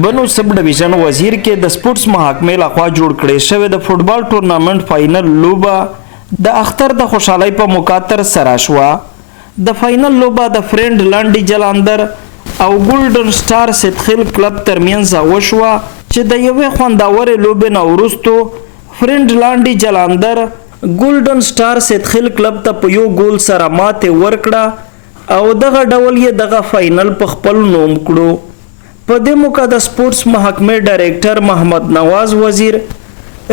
بنو سب ډیویژن وزیر کې د سپورتس محکمې لخوا جوړ کړی شوی د فوټبال ټورنامنت فائنل لوبه د اختر د خوشحالۍ په موقع تر سره شوه. د فائنل لوبه د فرند لاندی جلندر او ګولډن سټار سیدخیل کلب ترمنځ وشوه چې د یوې خونداورې لوبې نه وروسته فرند لاندی جلندر ګولډن سټار سیدخیل کلب ته په یو ګول سره ماتې ورکړه او دغه ډول یې دغه فائنل په خپل نوم کړو. په دې موقع د سپورتس محکمې ډایریکټر محمد نواز وزیر،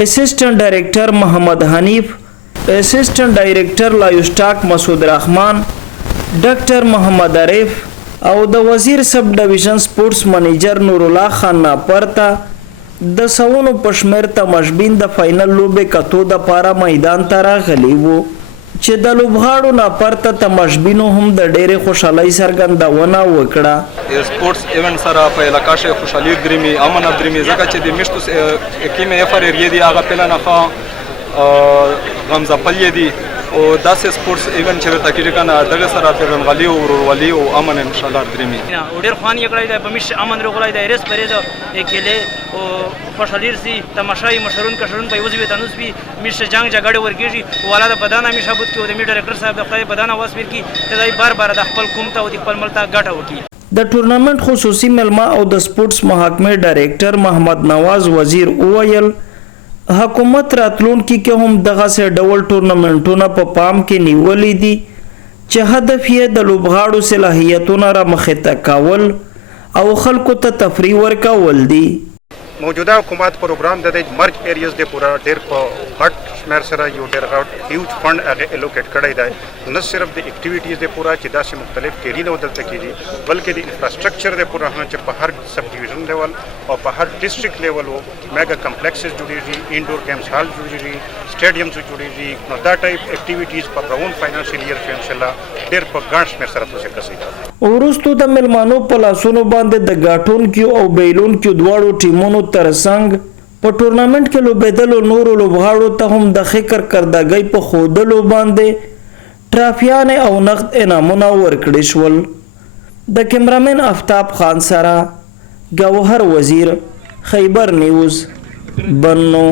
اسسټنټ ډایریکټر محمد حنیف، اسسټنټ ډایریکټر لایوسټاک مسعود رحمان، ډاکټر محمد عارف او د وزیر سب ډیویژن سپورتس منیجر نور الله خان ناپرتا د سونو پشمیر تماشبین د فائنل لوبې کتو د پاره میدان ته راغلي وو چې د لوبغاړو ناپرته تماشبینو هم د ډېرې خوشحالۍ څرګندونه وکړه. سپورتس ایونټ سره په علاقه کې خوشحالي درېمي امن درېمي ځکه چې د میشتو کیمه افر ایریا دی هغه پلان غمزه پلې دي او داسې سپورتس ایونټ چې ورته کېږي کنه دغه سره پیغمغلي او ورولي او امن ان شاء الله درېمي او ډېر خوان یې کړی دی په میش امن رغړای دی ریس پرې ده اکیله او خوشحالي سي تماشای مشرون کشرون په وځي تنوس بي میش جنگ جګړه ورګيږي والا د بدن همیشه بوت کې د می ډایرکټر صاحب د خپل بدن اواز ور کی ته بار بار د خپل کوم ته او د خپل ملتا ګټه وکي. د ټورنمنت خصوصي ملما او د سپورتس محکمې ډایریکټر محمد نواز وزیر اویل حکومت راتلونکي کې هم دغه سه ډول ټورنمنټونه په پام کې نیولې دي چې هدف یې د لوبغاړو صلاحیتونه را مخې ته کول او خلکو ته تفریح ورکول دي. موجوده حکومت پروګرام د مرج ایریاز د پورا ډیر په غټ شمیر سره یو ډیر غټ هیوج فند هغه الوکیټ کړی دی نه صرف د اکټیویټیز د پورا چې داسې مختلف کیرینه ودلته کیږي بلکې د انفراستراکچر د پورا چې په هر سب ډیویژن لیول او په هر ډیسټریکټ لیول وو میگا کمپلیکسز جوړیږي انډور گیمز هال جوړیږي سټیډیمز جوړیږي نو دا ټایپ اکټیویټیز په روان فاینانشل ایئر کې ان شاء الله ډیر په ګڼ شمیر سره پروسه کوي. ورستو د ملمانو په لاسونو باندې د ګاټون کیو او بیلون کیو دواړو ټیمونو ترڅنګ په ټورنمنت کې لوبېدلو نورو لوبغاړو ته هم د خکر کردګۍ په ښودلو باندې ټرافیان او نقد انعامونه ورکړي شول. د کیمرامین آفتاب خان سره ګوهر وزیر، خیبر نیوز، بنو.